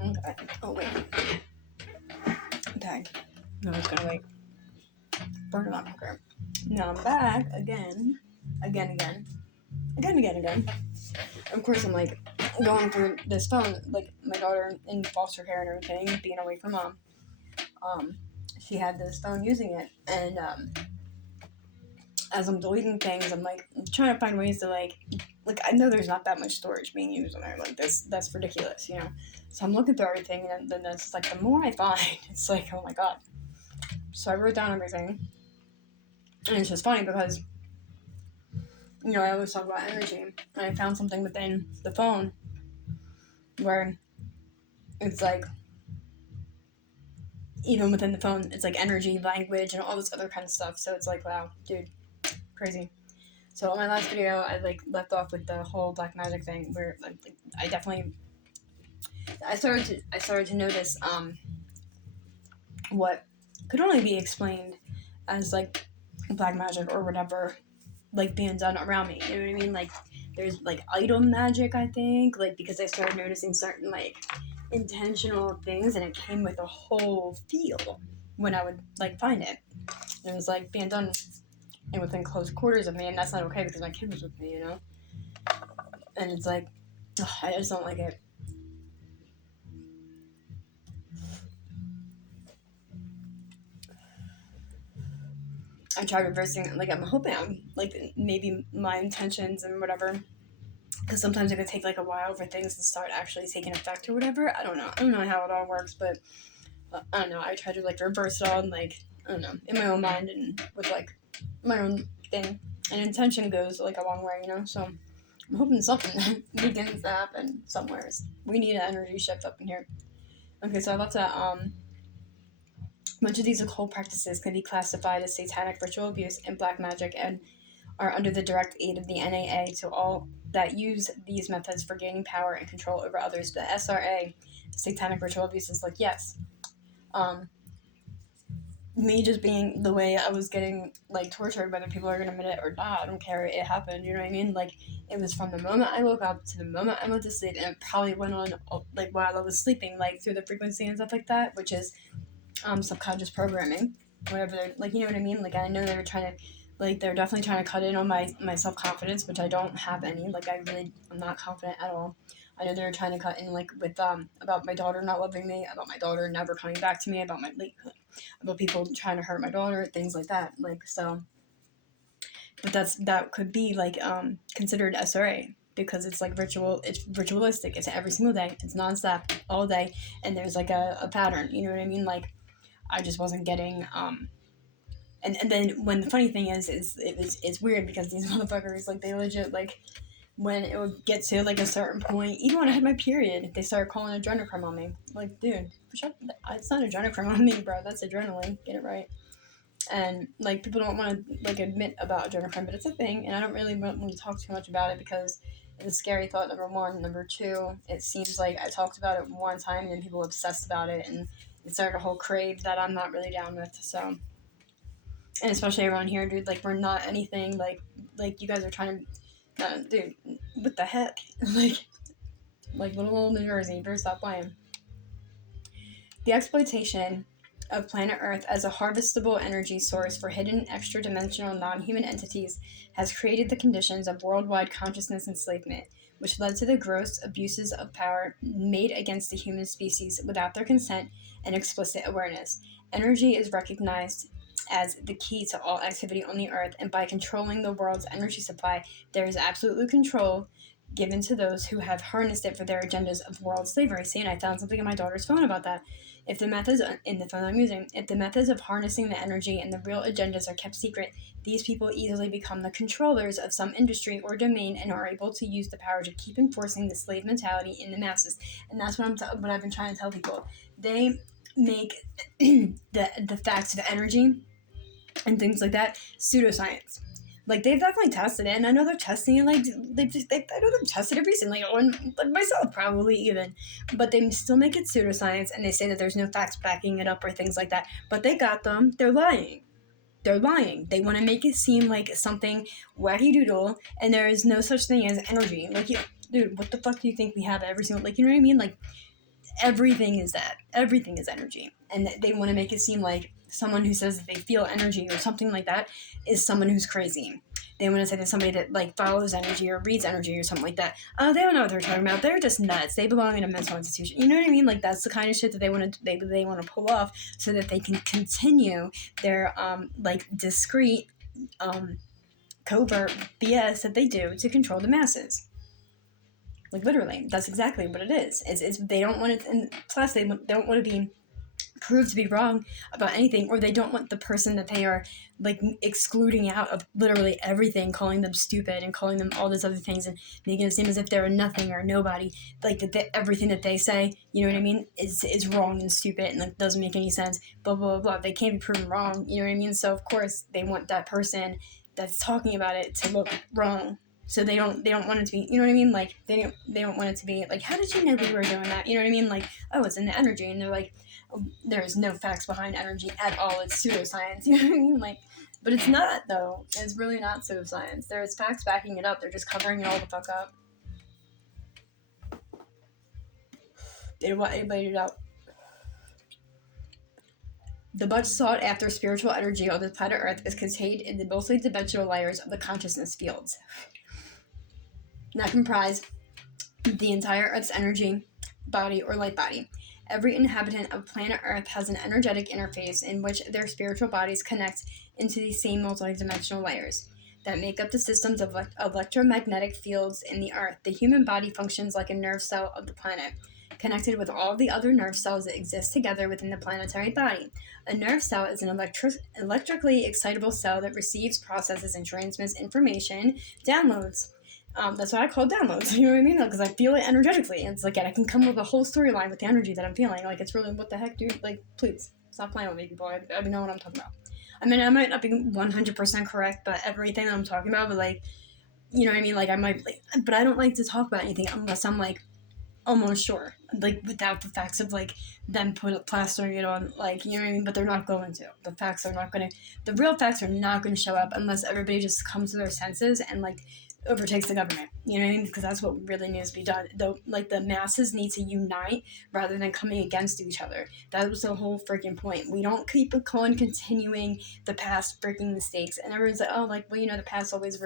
Okay. Oh, wait. Okay. No, I was gonna wait. Burn it up. Okay. Now I'm back again. Again. Of course, I'm like going through this phone, like my daughter in foster care and everything, being away from mom. She had this phone using it, and as I'm deleting things, I'm like trying to find ways to like I know there's not that much storage being used on there. Like that's ridiculous, you know. So I'm looking through everything, and then it's like the more I find, it's like, oh my god. So I wrote down everything, and it's just funny because, you know, I always talk about energy, and I found something within the phone where it's like, even within the phone, it's like energy, language, and all this other kind of stuff. So it's like, wow, dude, crazy. So in my last video, I like left off with the whole black magic thing, where like I started to notice what could only be explained as like black magic or whatever, like being done around me. You know what I mean? Like there's like item magic, I think, like because I started noticing certain like intentional things, and it came with a whole feel when I would like find it. And it was like being done and within close quarters of me, and that's not okay because my kid was with me, you know. And it's like, ugh, I just don't like it. I tried reversing it. Like I'm hoping I'm like maybe my intentions and whatever, because sometimes it could take like a while for things to start actually taking effect or whatever. I don't know how it all works, but I don't know. I tried to like reverse it all and like, I don't know, in my own mind and with like my own thing. And intention goes like a long way, you know. So I'm hoping something begins to happen somewhere. We need an energy shift up in here. Okay, so I left that. Much of these occult practices can be classified as satanic ritual abuse and black magic, and are under the direct aid of the NAA to all that use these methods for gaining power and control over others. But SRA, satanic ritual abuse, is like, yes. Me just being the way I was getting like tortured, whether people are gonna admit it or not, I don't care. It happened, you know what I mean? Like it was from the moment I woke up to the moment I went to sleep, and it probably went on like while I was sleeping, like through the frequency and stuff like that, which is subconscious programming, whatever they're like, you know what I mean? Like I know they were trying to, like they're definitely trying to cut in on my self confidence, which I don't have any. Like I'm not confident at all. I know they were trying to cut in like with about my daughter not loving me, about my daughter never coming back to me, about my like about people trying to hurt my daughter, things like that. Like so, but that could be like considered SRA because it's like it's ritualistic. It's every single day. It's nonstop all day, and there's like a pattern. You know what I mean? Like I just wasn't getting and then when the funny thing is it's weird because these motherfuckers like they legit like when it would get to like a certain point, even when I had my period, they started calling adrenochrome on me. Like, dude, it's not adrenochrome on me, bro. That's adrenaline. Get it right. And like people don't want to like admit about adrenochrome, but it's a thing, and I don't really want to talk too much about it because it's a scary thought. Number one, number two, it seems like I talked about it one time and then people obsessed about it, and it started a whole crave that I'm not really down with. So, and especially around here, dude, like we're not anything like you guys are trying to. Dude, what the heck? like little old New Jersey, better stop playing. The exploitation of planet Earth as a harvestable energy source for hidden extra-dimensional non-human entities has created the conditions of worldwide consciousness enslavement, which led to the gross abuses of power made against the human species without their consent and explicit awareness. Energy is recognized as the key to all activity on the earth, and by controlling the world's energy supply, there is absolute control given to those who have harnessed it for their agendas of world slavery. See, and I found something in my daughter's phone about that. If the methods in the phone I'm using, if the methods of harnessing the energy and the real agendas are kept secret, these people easily become the controllers of some industry or domain and are able to use the power to keep enforcing the slave mentality in the masses. And that's what what I've been trying to tell people. They make the facts of energy and things like that pseudoscience. Like they've definitely tested it, and I know they're testing it. Like I know they've tested it recently on like myself, probably even, but they still make it pseudoscience, and they say that there's no facts backing it up or things like that. But they got them. They're lying. They're lying. They want to make it seem like something wacky doodle, and there is no such thing as energy. Like, dude, what the fuck do you think we have every single? Like, you know what I mean? Like, everything is that. Everything is energy. And they want to make it seem like someone who says that they feel energy or something like that is someone who's crazy. They want to say that somebody that like follows energy or reads energy or something like that. Oh, they don't know what they're talking about. They're just nuts. They belong in a mental institution. You know what I mean? Like that's the kind of shit that they want to pull off so that they can continue their like discreet covert BS that they do to control the masses. Like literally, that's exactly what it is. It's they don't want it, and plus they don't want to be proved to be wrong about anything, or they don't want the person that they are like excluding out of literally everything, calling them stupid and calling them all these other things and making it seem as if they're a nothing or nobody. Like that everything that they say, you know what I mean, is wrong and stupid and like doesn't make any sense. Blah blah blah blah. They can't be proven wrong. You know what I mean? So of course they want that person that's talking about it to look wrong. So they don't want it to be, you know what I mean? Like they don't want it to be like, how did you know we were doing that? You know what I mean? Like, oh, it's in the energy, and they're like, oh, there's no facts behind energy at all. It's pseudoscience. You know what I mean? Like, but it's not though. It's really not pseudoscience. There's facts backing it up. They're just covering it all the fuck up. They don't want anybody to know. The much sought after spiritual energy on the planet Earth is contained in the multi-dimensional layers of the consciousness fields that comprise the entire Earth's energy body or light body. Every inhabitant of planet Earth has an energetic interface in which their spiritual bodies connect into these same multidimensional layers that make up the systems of electromagnetic fields in the Earth. The human body functions like a nerve cell of the planet, connected with all the other nerve cells that exist together within the planetary body. A nerve cell is an electrically excitable cell that receives, processes, and transmits information, downloads. That's what I call downloads, you know what I mean? Because I feel it energetically. And it's like, I can come up with a whole storyline with the energy that I'm feeling. Like, it's really, what the heck, dude? Like, please, stop playing with me, people. I know what I'm talking about. I mean, I might not be 100% correct, but everything that I'm talking about, but, like, you know what I mean? Like, I might, like, but I don't like to talk about anything unless I'm, like, almost sure. Like, without the facts of, like, them plastering it on, like, you know what I mean? But they're not going to. The facts are not going to, the real facts are not going to show up unless everybody just comes to their senses and, like, overtakes the government, you know what I mean? Because that's what really needs to be done. Though, like, the masses need to unite rather than coming against each other. That was the whole freaking point. We don't keep on continuing the past freaking mistakes, and everyone's like, oh, like, well, you know, the past always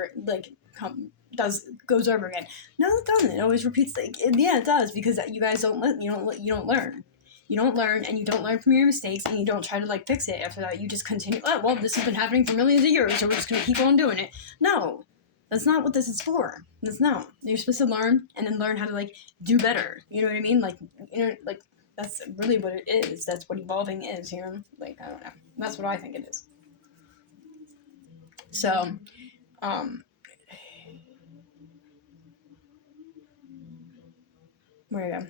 goes over again. No, it doesn't. It always repeats. Yeah, it does, because you guys don't learn. You don't learn. You don't learn, and you don't learn from your mistakes, and you don't try to, like, fix it after that. You just continue, oh, well, this has been happening for millions of years, so we're just going to keep on doing it. No. That's not what this is for. That's not. You're supposed to learn and then learn how to, like, do better. You know what I mean? Like, you know, like, that's really what it is. That's what evolving is, you know? Like, I don't know. That's what I think it is. So, where we go?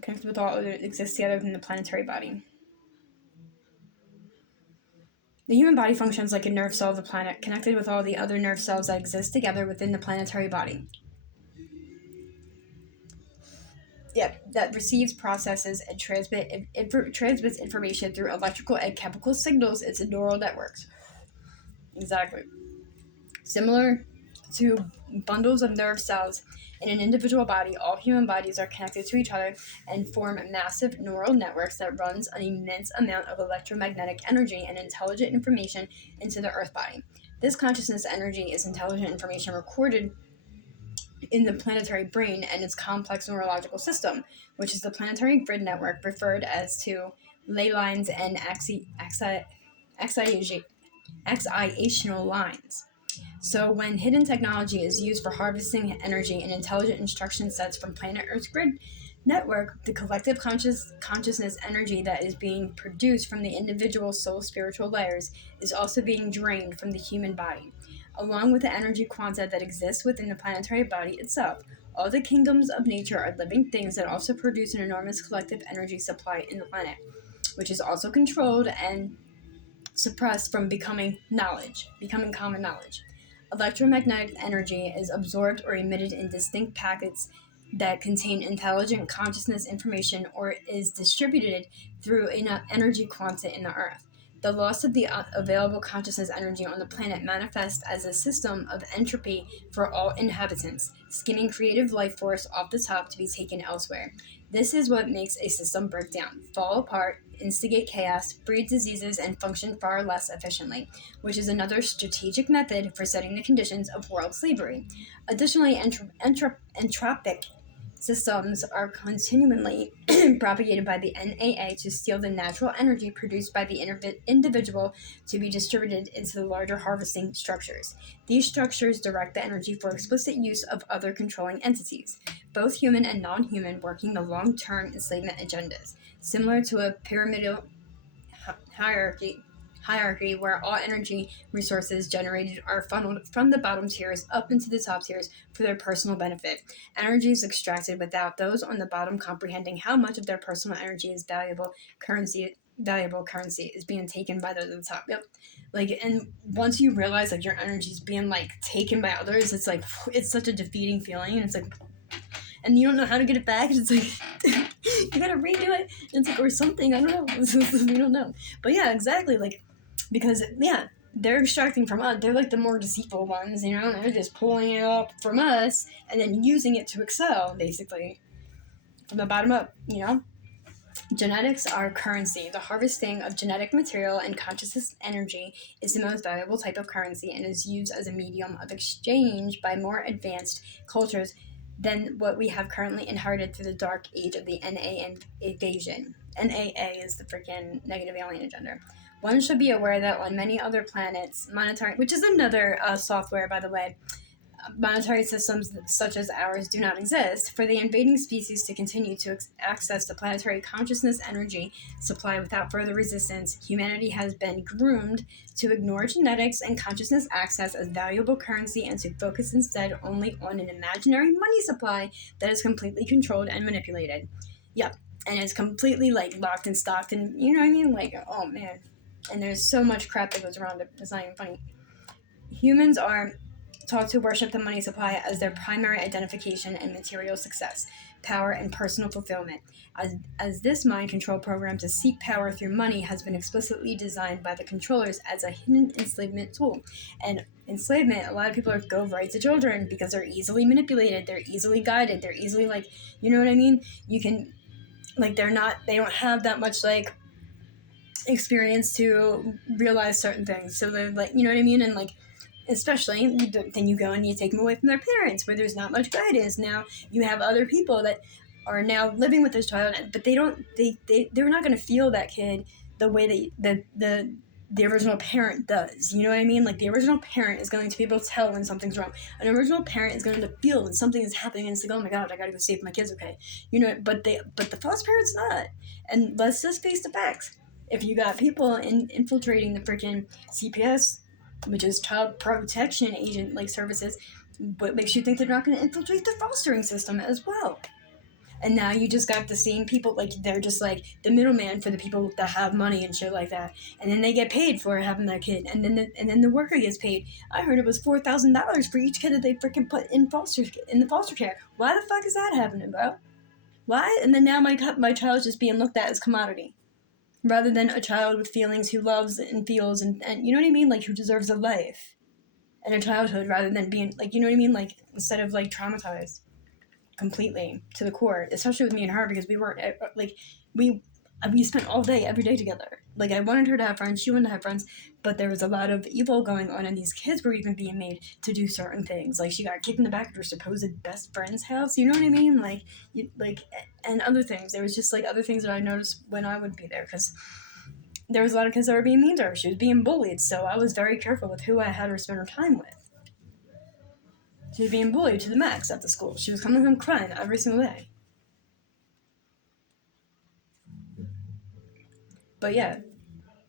Connected with all that exists together within the planetary body. The human body functions like a nerve cell of the planet, connected with all the other nerve cells that exist together within the planetary body. Yep, that receives, processes, and transmits information through electrical and chemical signals into neural networks. Exactly. Similar to bundles of nerve cells in an individual body, all human bodies are connected to each other and form massive neural networks that runs an immense amount of electromagnetic energy and intelligent information into the Earth body. This consciousness energy is intelligent information recorded in the planetary brain and its complex neurological system, which is the planetary grid network referred as to ley lines and exciational lines. So when hidden technology is used for harvesting energy and intelligent instruction sets from planet Earth's grid network, the collective consciousness energy that is being produced from the individual soul spiritual layers is also being drained from the human body, along with the energy quanta that exists within the planetary body itself. All the kingdoms of nature are living things that also produce an enormous collective energy supply in the planet, which is also controlled and suppressed from becoming common knowledge. Electromagnetic energy is absorbed or emitted in distinct packets that contain intelligent consciousness information or is distributed through an energy quanta in the Earth. The loss of the available consciousness energy on the planet manifests as a system of entropy for all inhabitants, skimming creative life force off the top to be taken elsewhere. This is what makes a system break down, fall apart, instigate chaos, breed diseases, and function far less efficiently, which is another strategic method for setting the conditions of world slavery. Additionally, entropic systems are continually propagated by the NAA to steal the natural energy produced by the individual to be distributed into the larger harvesting structures. These structures direct the energy for explicit use of other controlling entities, both human and non human, working the long term enslavement agendas, similar to a pyramidal hierarchy where all energy resources generated are funneled from the bottom tiers up into the top tiers for their personal benefit. Energy is extracted without those on the bottom comprehending how much of their personal energy is valuable currency is being taken by those at the top. Yep. Like, and once you realize like your energy is being like taken by others, it's like it's such a defeating feeling, and it's like, and you don't know how to get it back. It's like you gotta redo it. It's like, or something. I don't know. We don't know. But yeah, exactly. Like, because yeah, they're extracting from us. They're like the more deceitful ones. You know, they're just pulling it up from us and then using it to excel, basically, from the bottom up. You know. Genetics are currency. The harvesting of genetic material and consciousness energy is the most valuable type of currency and is used as a medium of exchange by more advanced cultures than what we have currently inherited through the dark age of the NA invasion. NAA is the freaking negative alien agenda. One should be aware that on many other planets, monetary, which is another software, by the way, monetary systems such as ours do not exist. For the invading species to continue to access the planetary consciousness energy supply without further resistance, humanity has been groomed to ignore genetics and consciousness access as valuable currency and to focus instead only on an imaginary money supply that is completely controlled and manipulated. Yep. And it's completely like locked and stocked, and you know what I mean? Like, oh man. And there's so much crap that goes around it. It's not even funny. Humans are taught to worship the money supply as their primary identification and material success, power, and personal fulfillment. As this mind control program to seek power through money has been explicitly designed by the controllers as a hidden enslavement tool. And enslavement, a lot of people go right to children because they're easily manipulated, they're easily guided, they're easily like, you know what I mean? You can, like, they don't have that much, like, experience to realize certain things. So they're like, you know what I mean? And like, especially then you go and you take them away from their parents where there's not much guidance. Now you have other people that are now living with this child, but they're not going to feel that kid the way that the original parent does. You know what I mean? Like, the original parent is going to be able to tell when something's wrong. An original parent is going to feel when something is happening and it's like, oh my god, I gotta go save my kids, okay? You know, but the foster parent's not. And let's just face the facts. If you got people infiltrating the freaking CPS, which is Child Protection Agent like services, what makes you think they're not going to infiltrate the fostering system as well? And now you just got the same people, like, they're just like the middleman for the people that have money and shit like that, and then they get paid for having that kid, and then the worker gets paid. I heard it was $4,000 for each kid that they freaking put in the foster care. Why the fuck is that happening, bro? Why? And then now my child's just being looked at as commodity, rather than a child with feelings who loves and feels and you know what I mean, like, who deserves a life and a childhood, rather than being like, you know what I mean, like, instead of like traumatized completely to the core, especially with me and her, because we weren't like we spent all day every day together. Like, I wanted her to have friends, she wanted to have friends, but there was a lot of evil going on, and these kids were even being made to do certain things. Like, she got kicked in the back of her supposed best friend's house, you know what I mean? Like, and other things. There was just like other things that I noticed when I would be there, because there was a lot of kids that were being mean to her. She was being bullied, so I was very careful with who I had her spend her time with. She was being bullied to the max at the school. She was coming home crying every single day. But yeah,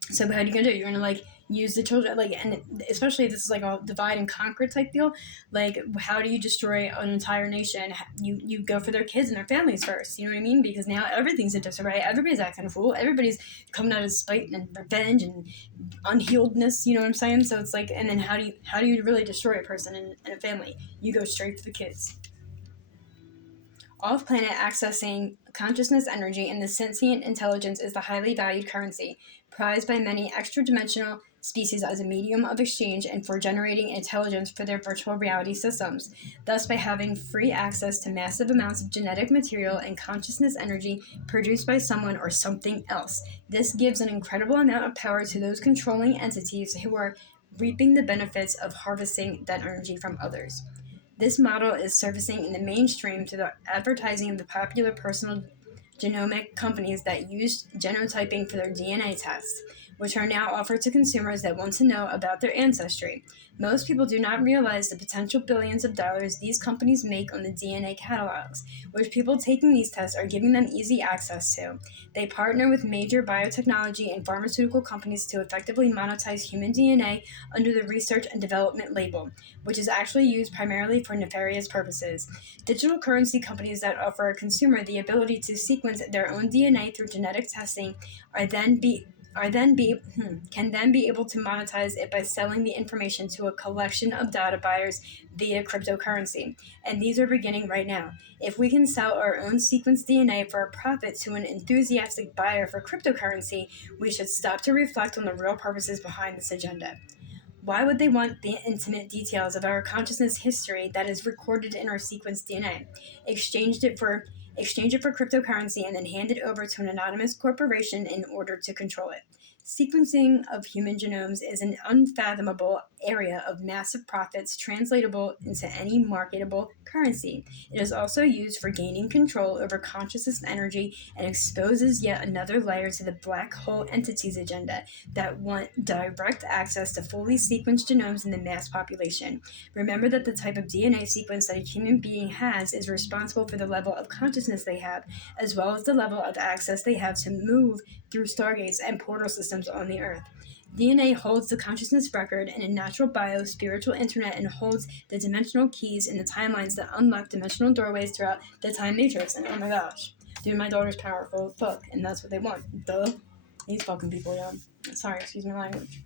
so how are you gonna do? You're gonna like use the children, like, and especially if this is like a divide and conquer type deal. Like, how do you destroy an entire nation? You go for their kids and their families first. You know what I mean? Because now everything's in disarray. Everybody's acting a fool. Everybody's coming out of spite and revenge and unhealedness. You know what I'm saying? So it's like, and then how do you really destroy a person and a family? You go straight for the kids. Off-planet accessing consciousness energy and the sentient intelligence is the highly valued currency, prized by many extra-dimensional species as a medium of exchange and for generating intelligence for their virtual reality systems. Thus, by having free access to massive amounts of genetic material and consciousness energy produced by someone or something else, this gives an incredible amount of power to those controlling entities who are reaping the benefits of harvesting that energy from others. This model is surfacing in the mainstream to the advertising of the popular personal genomic companies that use genotyping for their DNA tests, which are now offered to consumers that want to know about their ancestry. Most people do not realize the potential billions of dollars these companies make on the DNA catalogs, which people taking these tests are giving them easy access to. They partner with major biotechnology and pharmaceutical companies to effectively monetize human DNA under the research and development label, which is actually used primarily for nefarious purposes. Digital currency companies that offer a consumer the ability to sequence their own DNA through genetic testing can then be able to monetize it by selling the information to a collection of data buyers via cryptocurrency. And these are beginning right now. If we can sell our own sequenced DNA for a profit to an enthusiastic buyer for cryptocurrency, we should stop to reflect on the real purposes behind this agenda. Why would they want the intimate details of our consciousness history that is recorded in our sequenced DNA? Exchange it for cryptocurrency and then hand it over to an anonymous corporation in order to control it. Sequencing of human genomes is an unfathomable area of massive profits translatable into any marketable currency. It is also used for gaining control over consciousness energy and exposes yet another layer to the black hole entities agenda that want direct access to fully sequenced genomes in the mass population. Remember that the type of DNA sequence that a human being has is responsible for the level of consciousness they have, as well as the level of access they have to move through stargates and portal systems on the Earth. DNA holds the consciousness record in a natural spiritual internet and holds the dimensional keys in the timelines that unlock dimensional doorways throughout the time matrix. And oh my gosh, dude, my daughter's powerful as fuck, and that's what they want. Duh. These fucking people, yeah. Sorry, excuse my language.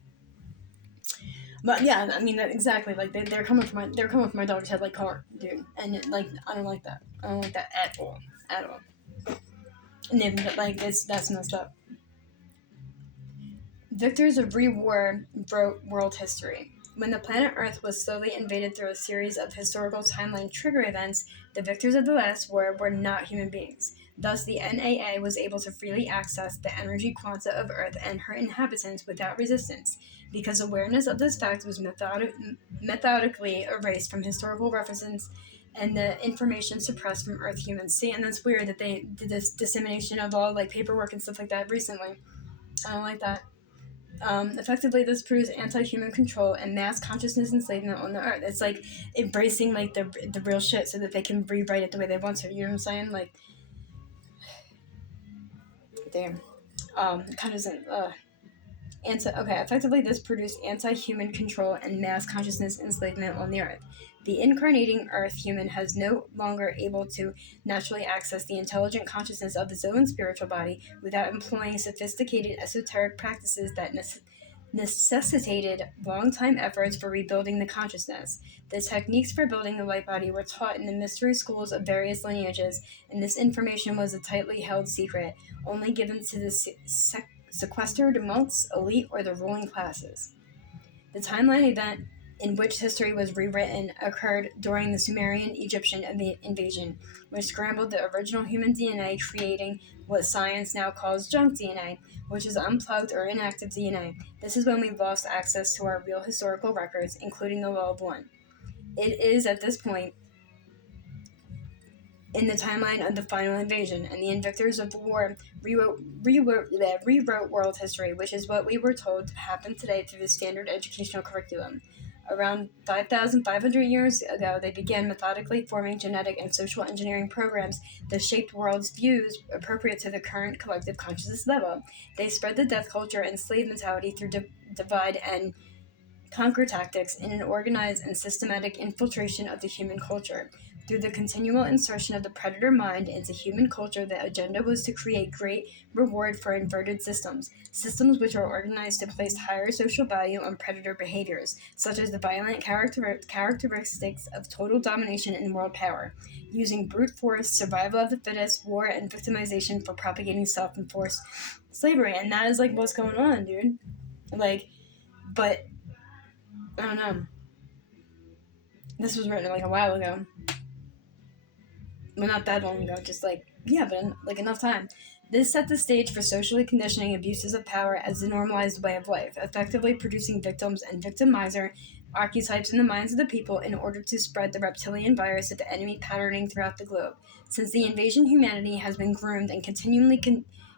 But yeah, I mean that exactly. Like they're coming for my daughter's head like car, dude. And like I don't like that. I don't like that at all. At all. And like that's messed up. Victors of Rewar wrote world history. When the planet Earth was slowly invaded through a series of historical timeline trigger events, the victors of the last war were not human beings. Thus, the NAA was able to freely access the energy quanta of Earth and her inhabitants without resistance, because awareness of this fact was methodically erased from historical references and the information suppressed from Earth humans. See, and that's weird that they did this dissemination of all like paperwork and stuff like that recently. I don't like that. Effectively, this proves anti-human control and mass consciousness enslavement on the earth. It's like embracing like the real shit so that they can rewrite it the way they want to. You know what I'm saying? Like, damn. Consciousness. Effectively, this produced anti-human control and mass consciousness enslavement on the earth. The incarnating Earth human has no longer able to naturally access the intelligent consciousness of his own spiritual body without employing sophisticated esoteric practices that necessitated long-time efforts for rebuilding the consciousness. The techniques for building the light body were taught in the mystery schools of various lineages, and this information was a tightly held secret, only given to the sequestered monks, elite, or the ruling classes. The timeline event in which history was rewritten occurred during the Sumerian-Egyptian invasion, which scrambled the original human DNA, creating what science now calls junk DNA, which is unplugged or inactive DNA. This is when we lost access to our real historical records, including the Law of One. It is at this point in the timeline of the final invasion, and the invictors of war rewrote world history, which is what we were told to happen today through the standard educational curriculum. Around 5,500 years ago, they began methodically forming genetic and social engineering programs that shaped world's views appropriate to the current collective consciousness level. They spread the death culture and slave mentality through divide and conquer tactics in an organized and systematic infiltration of the human culture. Through the continual insertion of the predator mind into human culture, the agenda was to create great reward for inverted systems which are organized to place higher social value on predator behaviors, such as the violent characteristics of total domination and world power, using brute force, survival of the fittest, war, and victimization for propagating self-enforced slavery. And that is like what's going on, dude. Like, But I don't know. This was written like a while ago. Well, not that long ago, just like, yeah, but like enough time. This set the stage for socially conditioning abuses of power as the normalized way of life, effectively producing victims and victimizer archetypes in the minds of the people in order to spread the reptilian virus of enemy patterning throughout the globe. Since the invasion, humanity has been groomed and continually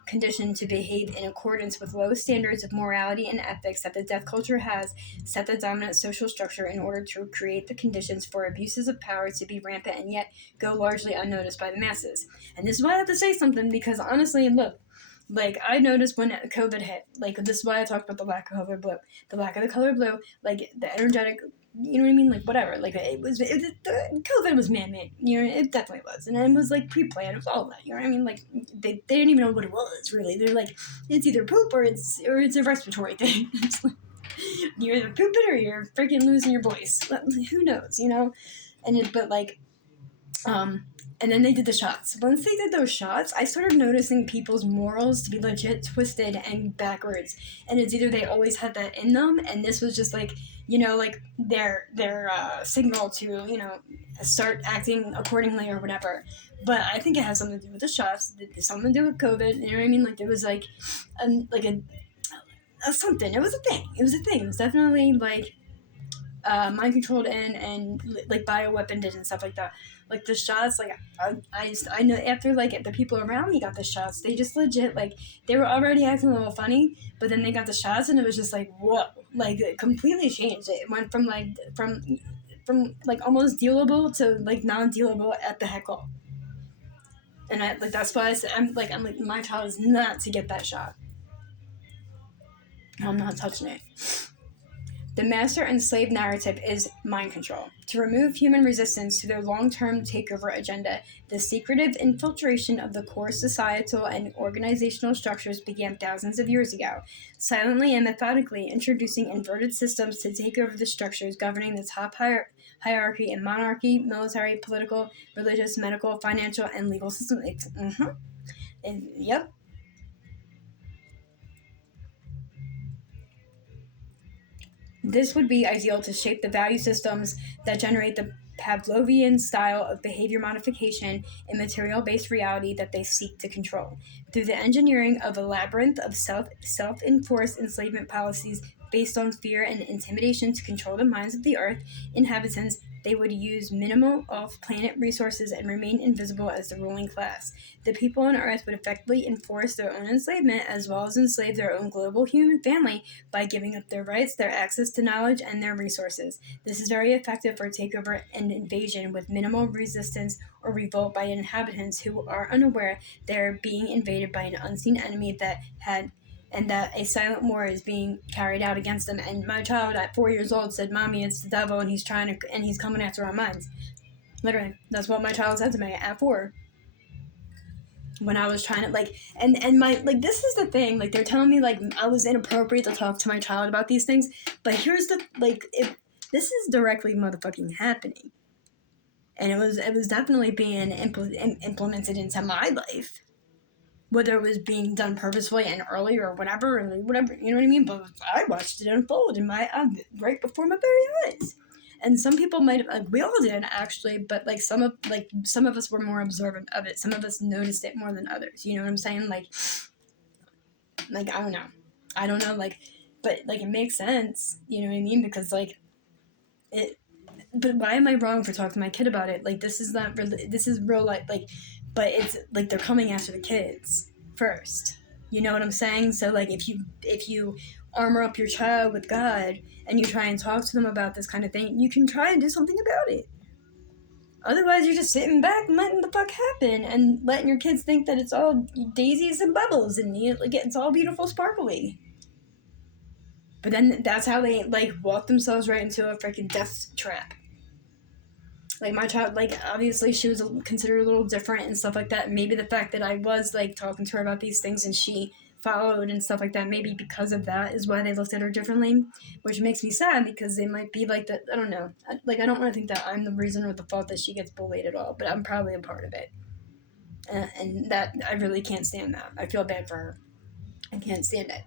conditioned to behave in accordance with low standards of morality and ethics that the death culture has set the dominant social structure in order to create the conditions for abuses of power to be rampant and yet go largely unnoticed by the masses. And this is why I have to say something, because honestly, look, like I noticed when COVID hit, like this is why I talked about the lack of color blue. The lack of the color blue, like the energetic, you know what I mean? Like whatever. Like COVID was man-made. You know, it definitely was. And it was like pre-planned. It was all that. You know what I mean? Like they didn't even know what it was really. They're like, it's either poop or it's a respiratory thing. You're either pooping or you're freaking losing your voice. Who knows, you know? But like, and then they did the shots. Once they did those shots, I started noticing people's morals to be legit twisted and backwards. And it's either they always had that in them, and this was just like, you know, like their signal to, you know, start acting accordingly or whatever. But I think it has something to do with the shots. It had something to do with COVID. You know what I mean? Like there was like a something. It was a thing. It was a thing. It was definitely like mind controlled and like bioweaponed and stuff like that. Like the shots, like I know after like the people around me got the shots, they just legit like they were already acting a little funny, but then they got the shots and it was just like whoa, like it completely changed. It went from like almost dealable to like non-dealable at the heckle. And I like that's why I said I'm like my child is not to get that shot. I'm not touching it. The master and slave narrative is mind control. To remove human resistance to their long-term takeover agenda, the secretive infiltration of the core societal and organizational structures began thousands of years ago, silently and methodically introducing inverted systems to take over the structures governing the top hierarchy in monarchy, military, political, religious, medical, financial, and legal systems. Yep. This would be ideal to shape the value systems that generate the Pavlovian style of behavior modification and material based reality that they seek to control. Through the engineering of a labyrinth of self enforced enslavement policies based on fear and intimidation to control the minds of the Earth inhabitants, they would use minimal off planet resources and remain invisible as the ruling class. The people on Earth would effectively enforce their own enslavement as well as enslave their own global human family by giving up their rights, their access to knowledge, and their resources. This is very effective for takeover and invasion with minimal resistance or revolt by inhabitants who are unaware they're being invaded by an unseen enemy and that a silent war is being carried out against them. And my child at 4 years old said, "Mommy, it's the devil, and he's coming after our minds." Literally, that's what my child said to me at 4. When I was trying to and my this is the thing, like they're telling me like I was inappropriate to talk to my child about these things, but here's the if this is directly motherfucking happening, and it was definitely being implemented into my life, whether it was being done purposefully and early or whatever, you know what I mean. But I watched it unfold in my right before my very eyes. And some people might have, like, we all did actually, but like some of us were more observant of it. Some of us noticed it more than others. You know what I'm saying? Like I don't know, like, but like it makes sense. You know what I mean? Because like it. But why am I wrong for talking to my kid about it? Like this is not really. This is real life. Like, but it's like they're coming after the kids first. You know what I'm saying? So like if you armor up your child with God and you try and talk to them about this kind of thing, you can try and do something about it. Otherwise, you're just sitting back and letting the fuck happen and letting your kids think that it's all daisies and bubbles and it's all beautiful, sparkly. But then that's how they like walk themselves right into a freaking death trap. Like my child, like obviously she was considered a little different and stuff like that. Maybe the fact that I was like talking to her about these things and she followed and stuff like that, maybe because of that is why they looked at her differently, which makes me sad because they might be like that. I don't know. I don't want to think that I'm the reason or the fault that she gets bullied at all, but I'm probably a part of it. And that I really can't stand that. I feel bad for her. I can't stand it.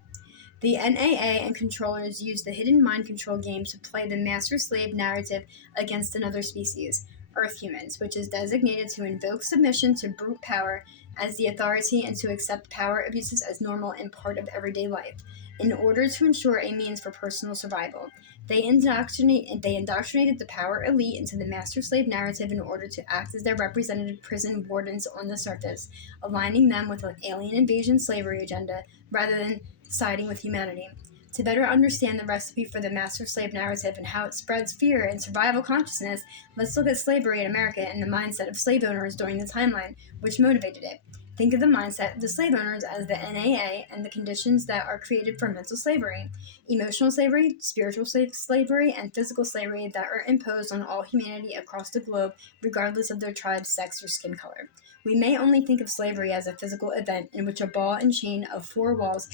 The NAA and controllers use the hidden mind control game to play the master-slave narrative against another species, Earth humans, which is designated to invoke submission to brute power as the authority and to accept power abuses as normal and part of everyday life, in order to ensure a means for personal survival. They indoctrinated the power elite into the master-slave narrative in order to act as their representative prison wardens on the surface, aligning them with an alien invasion slavery agenda rather than siding with humanity. To better understand the recipe for the master slave narrative and how it spreads fear and survival consciousness, let's look at slavery in America and the mindset of slave owners during the timeline which motivated it. Think of the mindset of the slave owners as the NAA and the conditions that are created for mental slavery, emotional slavery, spiritual slavery, and physical slavery that are imposed on all humanity across the globe, regardless of their tribe, sex, or skin color. We may only think of slavery as a physical event in which a ball and chain of four walls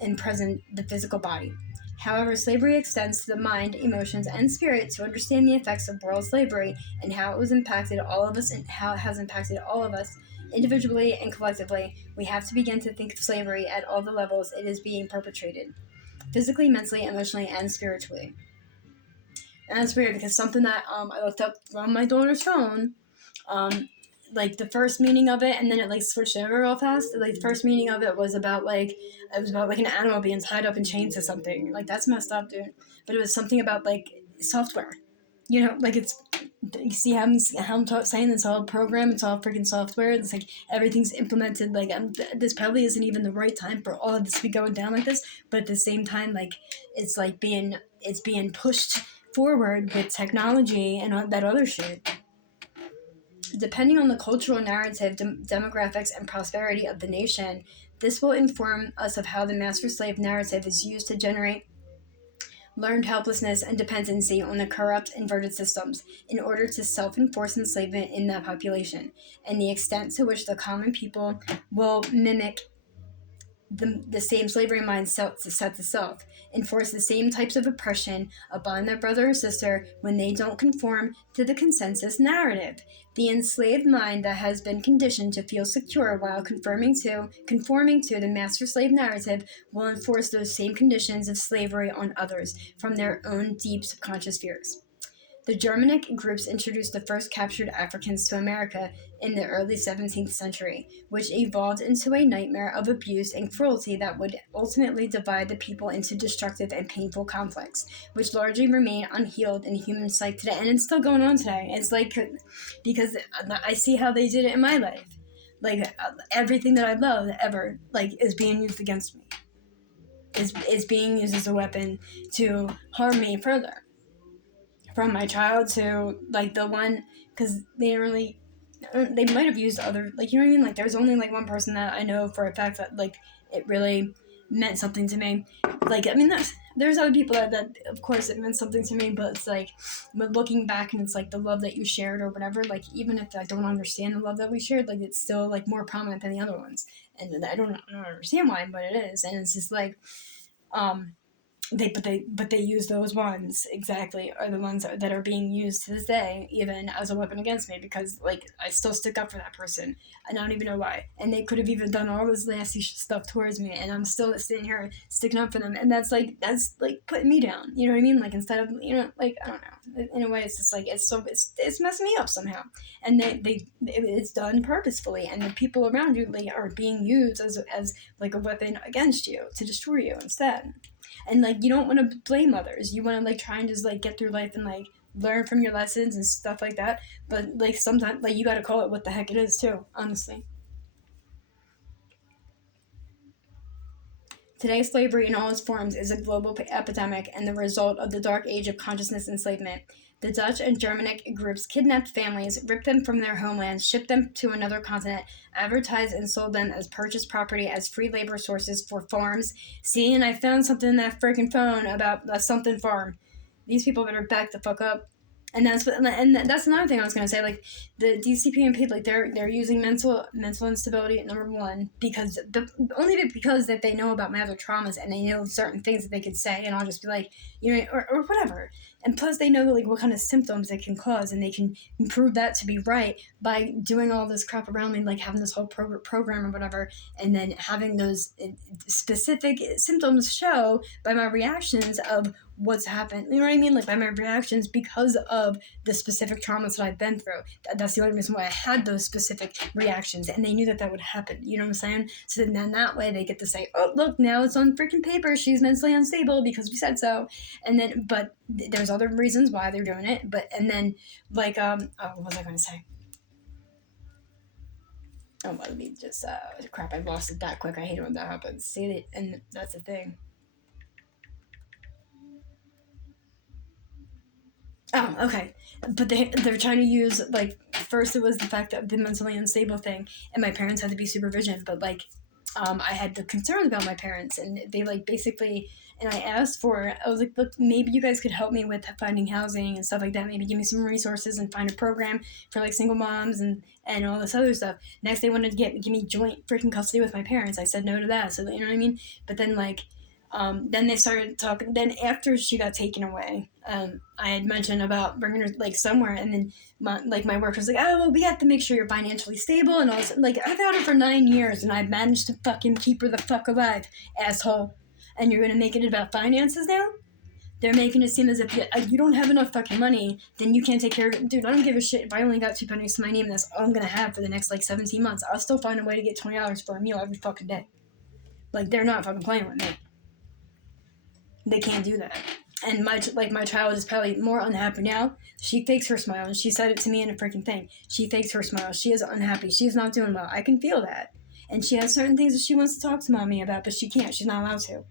imprison the physical body. However, slavery extends to the mind, emotions, and spirit to understand the effects of world slavery and how it has impacted all of us individually and collectively. We have to begin to think of slavery at all the levels it is being perpetrated, physically, mentally, emotionally, and spiritually. And that's weird because something that I looked up from my daughter's phone, like the first meaning of it, and then it like switched over real fast. Like the first meaning of it was about like an animal being tied up in chains to something. Like that's messed up, dude. But it was something about like software. You know, like it's you see how I'm saying it's all program, it's all freaking software. It's like everything's implemented. Like this probably isn't even the right time for all of this to be going down like this. But at the same time, like it's being pushed forward with technology and all that other shit. Depending on the cultural narrative, demographics, and prosperity of the nation, this will inform us of how the master-slave narrative is used to generate learned helplessness and dependency on the corrupt, inverted systems in order to self-enforce enslavement in that population, and the extent to which the common people will mimic the same slavery mindset to set to self, enforce the same types of oppression upon their brother or sister when they don't conform to the consensus narrative. The enslaved mind that has been conditioned to feel secure while conforming to the master-slave narrative will enforce those same conditions of slavery on others from their own deep subconscious fears. The Germanic groups introduced the first captured Africans to America in the early 17th century, which evolved into a nightmare of abuse and cruelty that would ultimately divide the people into destructive and painful conflicts, which largely remain unhealed in human psyche today. And it's still going on today. It's like, because I see how they did it in my life. Like, everything that I love ever, like, is being used against me. Is being used as a weapon to harm me further. From my child to like the one, because they might have used other, like, you know what I mean, like there's only like one person that I know for a fact that like it really meant something to me. Like, I mean, there's other people that of course it meant something to me, but it's like, but looking back and it's like the love that you shared or whatever, like even if I don't understand the love that we shared, like it's still like more prominent than the other ones, and I don't understand why, but it is. And it's just like they use those ones exactly are the ones that are being used to this day even as a weapon against me, because like I still stick up for that person and I don't even know why, and they could have even done all this nasty stuff towards me and I'm still sitting here sticking up for them, and that's like putting me down, you know what I mean? Like instead of, you know, like I don't know, in a way it's just like it's messing me up somehow, and it's done purposefully, and the people around you like are being used as like a weapon against you to destroy you instead. And like you don't want to blame others, you want to like try and just like get through life and like learn from your lessons and stuff like that, but like sometimes like you got to call it what the heck it is too, honestly. Today, slavery in all its forms is a global epidemic and the result of the dark age of consciousness enslavement. The Dutch and Germanic groups kidnapped families, ripped them from their homelands, shipped them to another continent, advertised and sold them as purchased property as free labor sources for farms. See, and I found something in that freaking phone about a something farm. These people better back the fuck up. And that's another thing I was gonna say. Like the DCP&P, like they're using mental instability at number one because only because that they know about my other traumas and they know certain things that they could say, and I'll just be like, you know, or whatever. And plus, they know like what kind of symptoms it can cause, and they can prove that to be right by doing all this crap around me, like having this whole program or whatever, and then having those specific symptoms show by my reactions of what's happened. You know what I mean? Like by my reactions because of the specific traumas that I've been through. That's the only reason why I had those specific reactions, and they knew that would happen. You know what I'm saying? So then that way they get to say, oh, look, now it's on freaking paper. She's mentally unstable because we said so. And then, but there's other reasons why they're doing it. But, and then, like, what was I going to say? Oh, let me just, crap, I lost it that quick. I hate it when that happens. See it, and that's the thing. Oh, okay. But they're trying to use, like, first it was the fact of the mentally unstable thing, and my parents had to be supervision, but, like, I had the concern about my parents, and they, like, basically, and I asked for, I was like, look, maybe you guys could help me with finding housing and stuff like that, maybe give me some resources and find a program for, like, single moms and all this other stuff. Next, they wanted to give me joint freaking custody with my parents. I said no to that, so, you know what I mean? But then, like, then they started talking. Then after she got taken away, I had mentioned about bringing her like somewhere, and then my work was like, oh well, we have to make sure you're financially stable, and I was like, I've had her for 9 years, and I've managed to fucking keep her the fuck alive, asshole. And you're gonna make it about finances now? They're making it seem as if you don't have enough fucking money, then you can't take care of it. Dude, I don't give a shit if I only got 2 pennies to my name. And that's all I'm gonna have for the next like 17 months. I'll still find a way to get $20 for a meal every fucking day. Like they're not fucking playing with me. They can't do that. And my child is probably more unhappy now. She fakes her smile, and she said it to me in a freaking thing. She fakes her smile. She is unhappy. She's not doing well. I can feel that. And she has certain things that she wants to talk to mommy about, but she can't. She's not allowed to.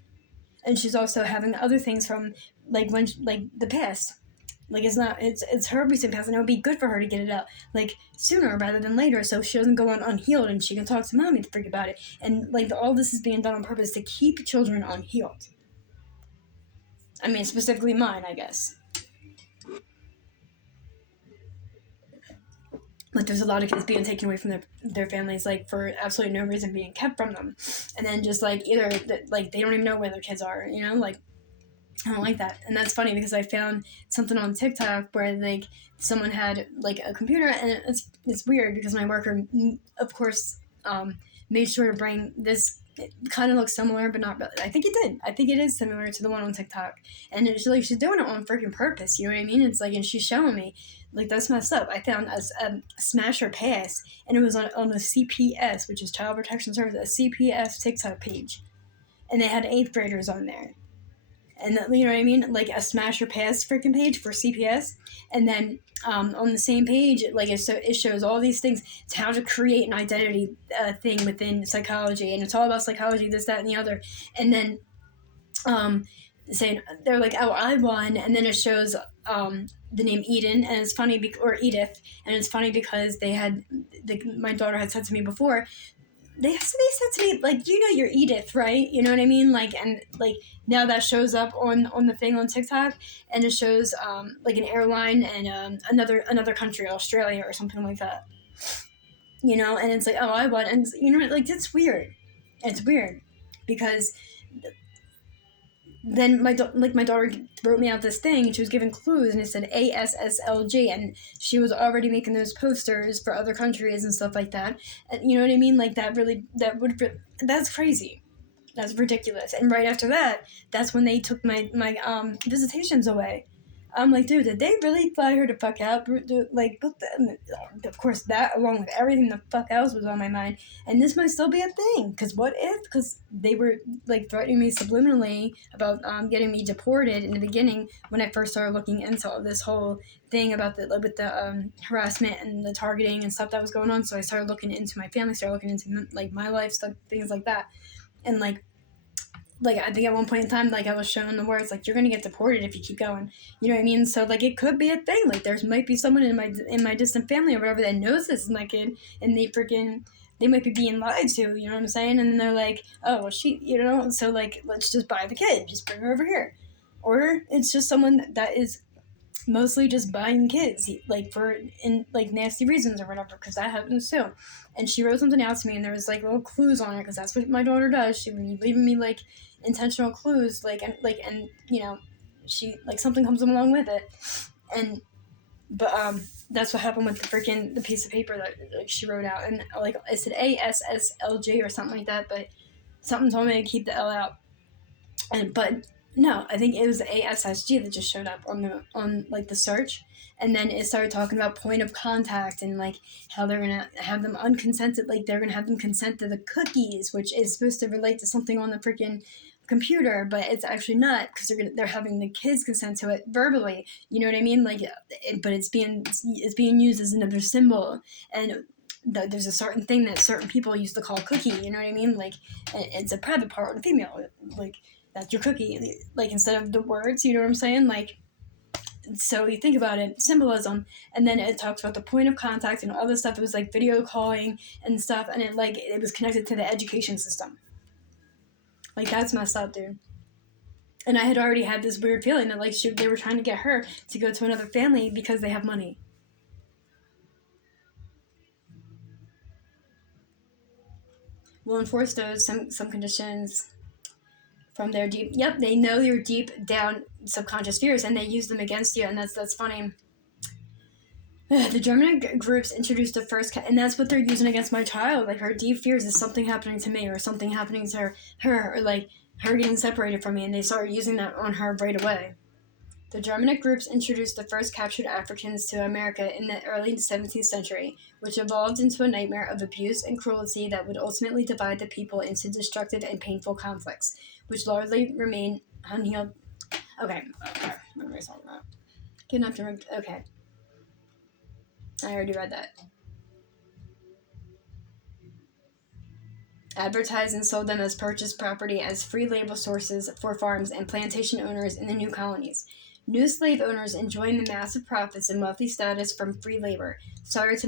And she's also having other things from like the past. Like it's her recent past, and it would be good for her to get it out like sooner rather than later, so she doesn't go on unhealed, and she can talk to mommy to freak about it. And like all this is being done on purpose to keep children unhealed. I mean, specifically mine, I guess. Like, there's a lot of kids being taken away from their families, like, for absolutely no reason being kept from them. And then just, like, either, like, they don't even know where their kids are, you know? Like, I don't like that. And that's funny because I found something on TikTok where, like, someone had, like, a computer, and it's weird because my worker, of course, made sure to bring this. It kind of looks similar, but not really. I think it did. I think it is similar to the one on TikTok. And it's like she's doing it on freaking purpose. You know what I mean? It's like, and she's showing me, like, that's messed up. I found a Smash or Pass, and it was on the CPS, which is Child Protection Service, a CPS TikTok page. And they had 8th graders on there. And you know what I mean? Like a Smash or Pass freaking page for CPS. And then on the same page, like it shows all these things. It's how to create an identity thing within psychology, and it's all about psychology, this, that, and the other. And then saying they're like, oh, I won, and then it shows the name Eden, and it's funny or Edith, and it's funny because they had my daughter had said to me before. They said to me, like, you know you're Edith, right? You know what I mean? Like, and, like, now that shows up on the thing on TikTok, and it shows, like, an airline and another country, Australia or something like that. You know? And it's like, oh, I won. And, you know, like, it's weird. It's weird. Because then my daughter wrote me out this thing, and she was given clues, and it said ASSLG, and she was already making those posters for other countries and stuff like that. And you know what I mean? Like that's crazy. That's ridiculous. And right after that, that's when they took my visitations away. I'm like, dude, did they really fly her to fuck out? Like, of course, that along with everything the fuck else was on my mind. And this might still be a thing. Because what if? Because they were, like, threatening me subliminally about getting me deported in the beginning when I first started looking into this whole thing about with the harassment and the targeting and stuff that was going on. So I started looking into my family, started looking into, like, my life, stuff, things like that. And, like, I think at one point in time, like, I was shown the words, like, you're gonna get deported if you keep going. You know what I mean? So, like, it could be a thing. Like, there might be someone in my distant family or whatever that knows this is my kid, and they might be being lied to, you know what I'm saying? And then they're like, oh, well, you know, so, like, let's just buy the kid. Just bring her over here. Or it's just someone that is mostly just buying kids, like, for nasty reasons or whatever, because that happens too. And she wrote something out to me, and there was, like, little clues on it, because that's what my daughter does. She would be leaving me, like, intentional clues, and you know, she like something comes along with it, and but that's what happened with the piece of paper that like, she wrote out, and like I said ASSLG or something like that, but something told me to keep the L out, and but no, I think it was ASSG that just showed up on like the search, and then it started talking about point of contact and like how they're gonna have them unconsented, like they're gonna have them consent to the cookies, which is supposed to relate to something on the freaking computer, but it's actually not because they're having the kids consent to it verbally. You know what I mean? Like, but it's being used as another symbol, and there's a certain thing that certain people used to call cookie. You know what I mean? Like, it's a private part on a female. Like, that's your cookie. Like, instead of the words. You know what I'm saying? Like, so you think about it, symbolism, and then it talks about the point of contact and all this stuff. It was like video calling and stuff, and it was connected to the education system. Like, that's messed up, dude. And I had already had this weird feeling that like they were trying to get her to go to another family because they have money. Will enforce those some conditions from their deep. Yep, they know your deep down subconscious fears, and they use them against you, and that's funny. The German groups introduced the first, and that's what they're using against my child. Like, her deep fears is something happening to me, or something happening to her, or like her getting separated from me, and they started using that on her right away. The Germanic groups introduced the first captured Africans to America in the early 17th century, which evolved into a nightmare of abuse and cruelty that would ultimately divide the people into destructive and painful conflicts, which largely remain unhealed. Okay, what am I talking about? Kidnapped. Okay, I already read that. Advertised and sold them as purchased property as free labor sources for farms and plantation owners in the new colonies. New slave owners enjoying the massive profits and wealthy status from free labor started to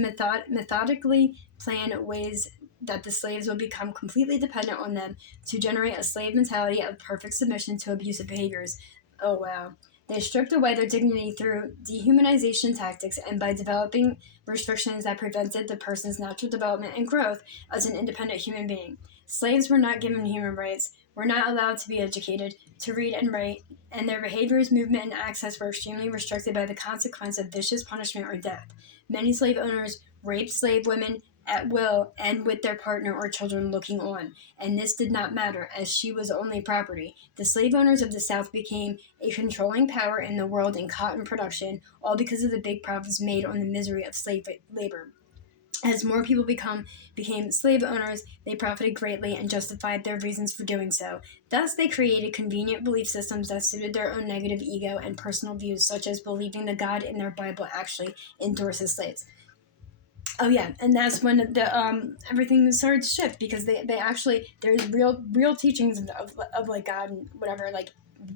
methodically plan ways that the slaves would become completely dependent on them to generate a slave mentality of perfect submission to abusive behaviors. Oh, wow. They stripped away their dignity through dehumanization tactics and by developing restrictions that prevented the person's natural development and growth as an independent human being. Slaves were not given human rights, were not allowed to be educated, to read and write, and their behaviors, movement, and access were extremely restricted by the consequence of vicious punishment or death. Many slave owners raped slave women at will and with their partner or children looking on, and this did not matter as she was only property. The slave owners of the South became a controlling power in the world in cotton production, all because of the big profits made on the misery of slave labor. As more people became slave owners, they profited greatly and justified their reasons for doing so. Thus, they created convenient belief systems that suited their own negative ego and personal views, such as believing the God in their Bible actually endorses slaves. Oh yeah, and that's when the everything started to shift because they actually there's real teachings of like God and whatever like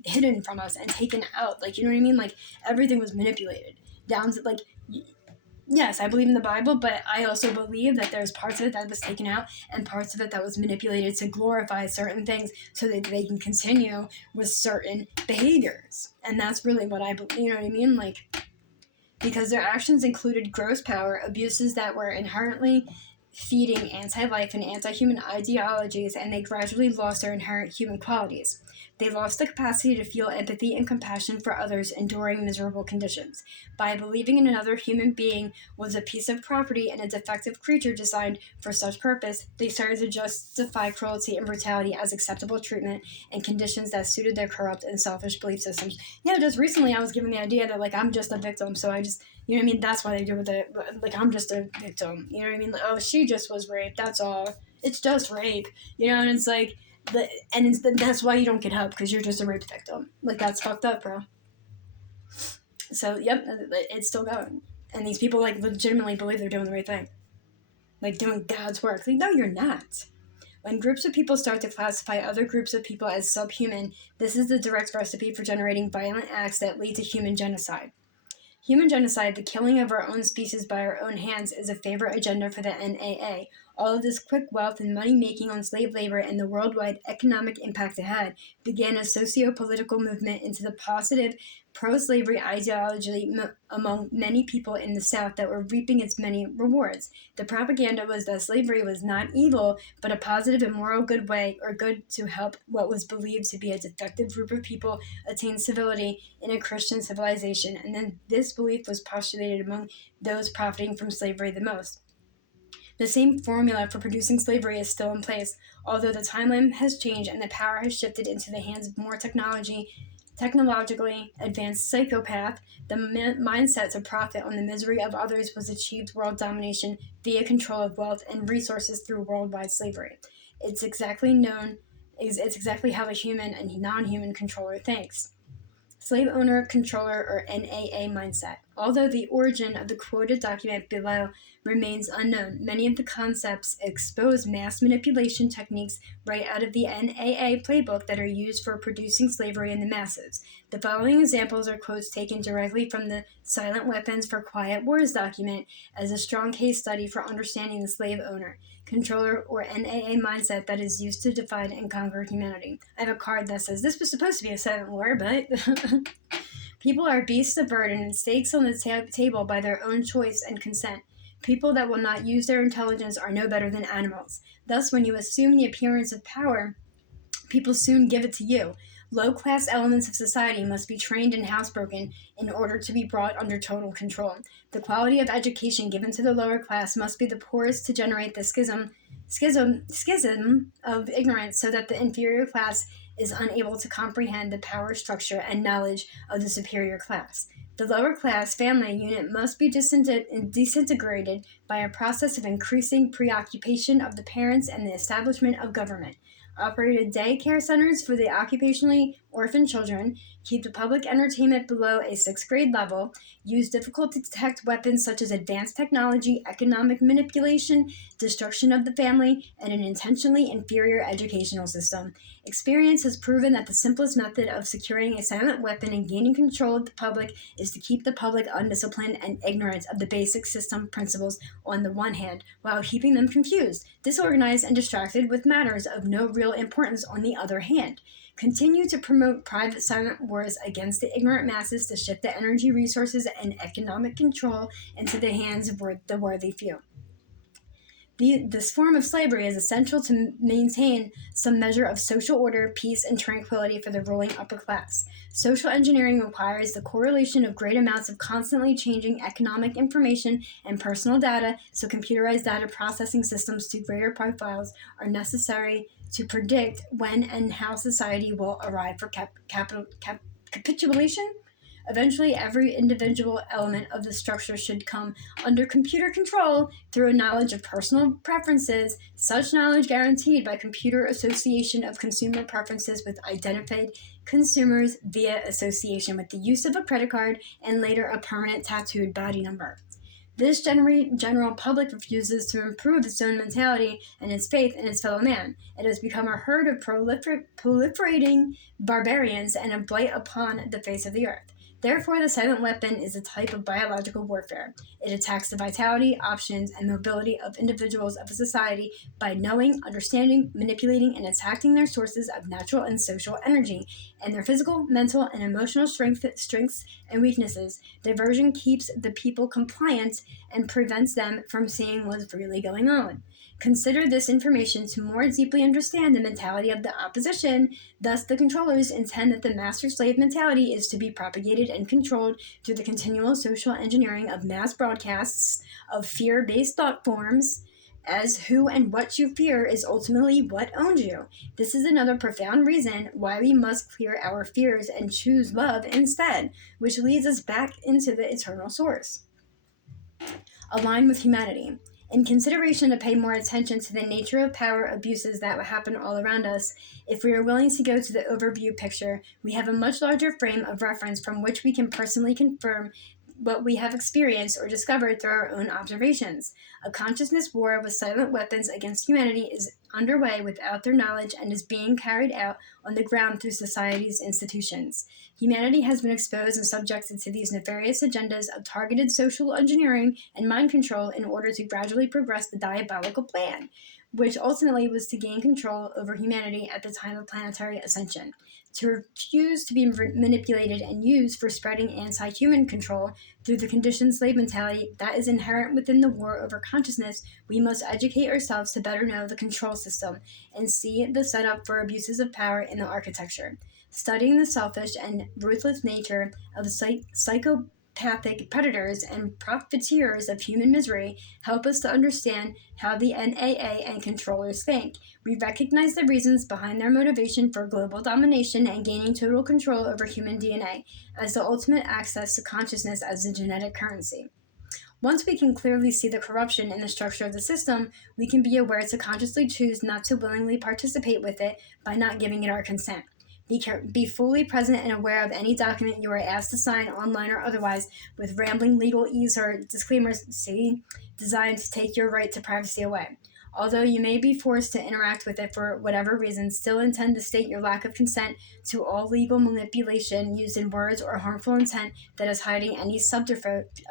hidden from us and taken out, like, you know what I mean, like everything was manipulated down to like yes, I believe in the Bible, but I also believe that there's parts of it that was taken out and parts of it that was manipulated to glorify certain things so that they can continue with certain behaviors, and that's really what I believe. You know what I mean, like, because their actions included gross power, abuses that were inherently feeding anti-life and anti-human ideologies, and they gradually lost their inherent human qualities. They lost the capacity to feel empathy and compassion for others enduring miserable conditions. By believing in another human being was a piece of property and a defective creature designed for such purpose, they started to justify cruelty and brutality as acceptable treatment and conditions that suited their corrupt and selfish belief systems. Yeah, just recently I was given the idea that, like, I'm just a victim, so I just, you know what I mean? That's why they do with it. Like, I'm just a victim. You know what I mean? Like, oh, she just was raped. That's all. It's just rape. You know, and it's like, that's why you don't get help, because you're just a rape victim. Like, that's fucked up, bro. So, yep, it's still going. And these people, like, legitimately believe they're doing the right thing. Like, doing God's work. Like, no, you're not. When groups of people start to classify other groups of people as subhuman, this is the direct recipe for generating violent acts that lead to human genocide. Human genocide, the killing of our own species by our own hands, is a favorite agenda for the NAA. All of this quick wealth and money making on slave labor and the worldwide economic impact it had began a socio-political movement into the positive pro-slavery ideology among many people in the South that were reaping its many rewards. The propaganda was that slavery was not evil, but a positive and moral good way, or good to help what was believed to be a defective group of people attain civility in a Christian civilization, and then this belief was postulated among those profiting from slavery the most. The same formula for producing slavery is still in place, although the timeline has changed and the power has shifted into the hands of more technologically advanced psychopath. The mindset to profit on the misery of others was achieved world domination via control of wealth and resources through worldwide slavery. It's exactly how a human and non-human controller thinks. Slave owner, controller, or NAA mindset. Although the origin of the quoted document below remains unknown, many of the concepts expose mass manipulation techniques right out of the NAA playbook that are used for producing slavery in the masses. The following examples are quotes taken directly from the Silent Weapons for Quiet Wars document as a strong case study for understanding the slave owner, controller, or NAA mindset that is used to divide and conquer humanity. I have a card that says this was supposed to be a silent war, but people are beasts of burden and stakes on the table by their own choice and consent. People that will not use their intelligence are no better than animals. Thus, when you assume the appearance of power, people soon give it to you. Low-class elements of society must be trained and housebroken in order to be brought under total control. The quality of education given to the lower class must be the poorest to generate the schism of ignorance so that the inferior class is unable to comprehend the power structure and knowledge of the superior class. The lower class family unit must be disintegrated by a process of increasing preoccupation of the parents and the establishment of government. Operated daycare centers for the occupationally orphaned children, keep the public entertainment below a 6th grade level, use difficult to detect weapons such as advanced technology, economic manipulation, destruction of the family, and an intentionally inferior educational system. Experience has proven that the simplest method of securing a silent weapon and gaining control of the public is to keep the public undisciplined and ignorant of the basic system principles on the one hand, while keeping them confused, disorganized, and distracted with matters of no real importance on the other hand. Continue to promote private silent wars against the ignorant masses to shift the energy resources and economic control into the hands of the worthy few. This form of slavery is essential to maintain some measure of social order, peace, and tranquility for the ruling upper class. Social engineering requires the correlation of great amounts of constantly changing economic information and personal data, so computerized data processing systems to greater profiles are necessary to predict when and how society will arrive for capitulation. Eventually, every individual element of the structure should come under computer control through a knowledge of personal preferences, such knowledge guaranteed by computer association of consumer preferences with identified consumers via association with the use of a credit card and later a permanent tattooed body number. This general public refuses to improve its own mentality and its faith in its fellow man. It has become a herd of proliferating barbarians and a blight upon the face of the earth. Therefore, the silent weapon is a type of biological warfare. It attacks the vitality, options, and mobility of individuals of a society by knowing, understanding, manipulating, and attacking their sources of natural and social energy, and their physical, mental, and emotional strengths and weaknesses. Diversion keeps the people compliant and prevents them from seeing what's really going on. Consider this information to more deeply understand the mentality of the opposition. Thus, the controllers intend that the master-slave mentality is to be propagated and controlled through the continual social engineering of mass broadcasts of fear-based thought forms, as who and what you fear is ultimately what owns you. This is another profound reason why we must clear our fears and choose love instead, which leads us back into the eternal source. Align with humanity. In consideration to pay more attention to the nature of power abuses that happen all around us, if we are willing to go to the overview picture, we have a much larger frame of reference from which we can personally confirm what we have experienced or discovered through our own observations. A consciousness war with silent weapons against humanity is underway without their knowledge and is being carried out on the ground through society's institutions. Humanity has been exposed and subjected to these nefarious agendas of targeted social engineering and mind control in order to gradually progress the diabolical plan, which ultimately was to gain control over humanity at the time of planetary ascension. to refuse to be manipulated and used for spreading anti-human control through the conditioned slave mentality that is inherent within the war over consciousness. We must educate ourselves to better know the control system and see the setup for abuses of power in the architecture. Studying the selfish and ruthless nature of the psychopathic predators and profiteers of human misery help us to understand how the NAA and controllers think. We recognize the reasons behind their motivation for global domination and gaining total control over human DNA as the ultimate access to consciousness as a genetic currency. Once we can clearly see the corruption in the structure of the system, we can be aware to consciously choose not to willingly participate with it by not giving it our consent. Be fully present and aware of any document you are asked to sign, online or otherwise, with rambling legalese or disclaimers designed to take your right to privacy away. Although you may be forced to interact with it for whatever reason, still intend to state your lack of consent to all legal manipulation used in words or harmful intent that is hiding any subterfuge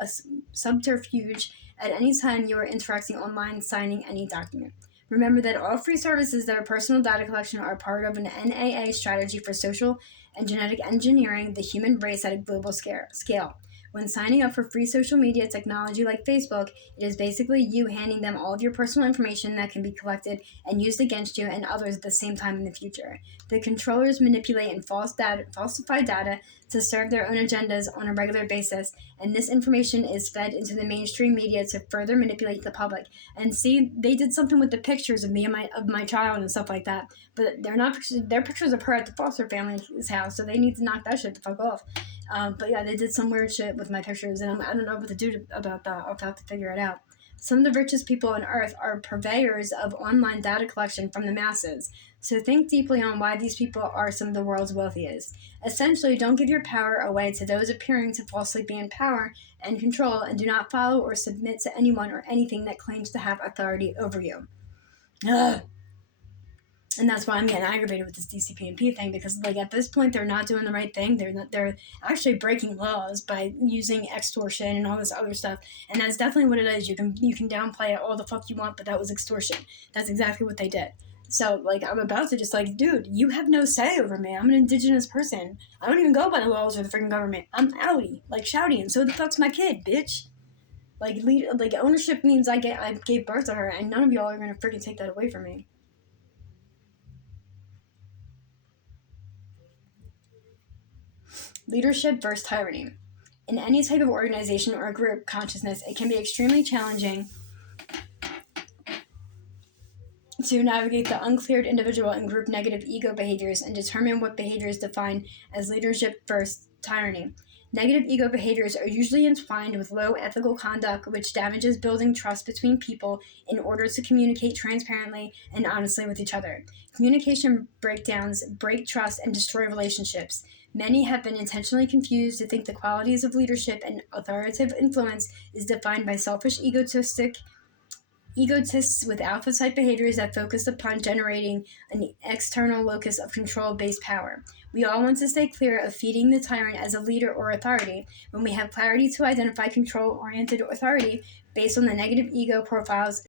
at any time you are interacting online, signing any document. Remember that all free services that are personal data collection are part of an NAA strategy for social and genetic engineering the human race at a global scale. When signing up for free social media technology like Facebook, it is basically you handing them all of your personal information that can be collected and used against you and others at the same time in the future. The controllers manipulate and falsify data to serve their own agendas on a regular basis, and this information is fed into the mainstream media to further manipulate the public. And see, they did something with the pictures of me and my child and stuff like that, but they're not pictures. They're pictures of her at the foster family's house, so they need to knock that shit the fuck off. But yeah, they did some weird shit with my pictures, and I don't know what to do about that. I'll have to figure it out. Some of the richest people on earth are purveyors of online data collection from the masses. So think deeply on why these people are some of the world's wealthiest. Essentially, don't give your power away to those appearing to falsely be in power and control, and do not follow or submit to anyone or anything that claims to have authority over you. Ugh. And that's why I'm getting aggravated with this DCP&P thing, because like at this point they're not doing the right thing. They're actually breaking laws by using extortion and all this other stuff. And that's definitely what it is. You can downplay it all the fuck you want, but that was extortion. That's exactly what they did. So like I'm about to just like, dude, you have no say over me. I'm an indigenous person. I don't even go by the laws of the freaking government. I'm outie, like shouty, and so the fuck's my kid, bitch. Like ownership means I gave birth to her, and none of y'all are gonna freaking take that away from me. Leadership versus tyranny. In any type of organization or group consciousness, it can be extremely challenging to navigate the uncleared individual and group negative ego behaviors and determine what behaviors define as leadership versus tyranny. Negative ego behaviors are usually entwined with low ethical conduct, which damages building trust between people in order to communicate transparently and honestly with each other. Communication breakdowns break trust and destroy relationships. Many have been intentionally confused to think the qualities of leadership and authoritative influence is defined by selfish, egotists with alpha-type behaviors that focus upon generating an external locus of control-based power. We all want to stay clear of feeding the tyrant as a leader or authority. When we have clarity to identify control-oriented authority based on the negative ego profiles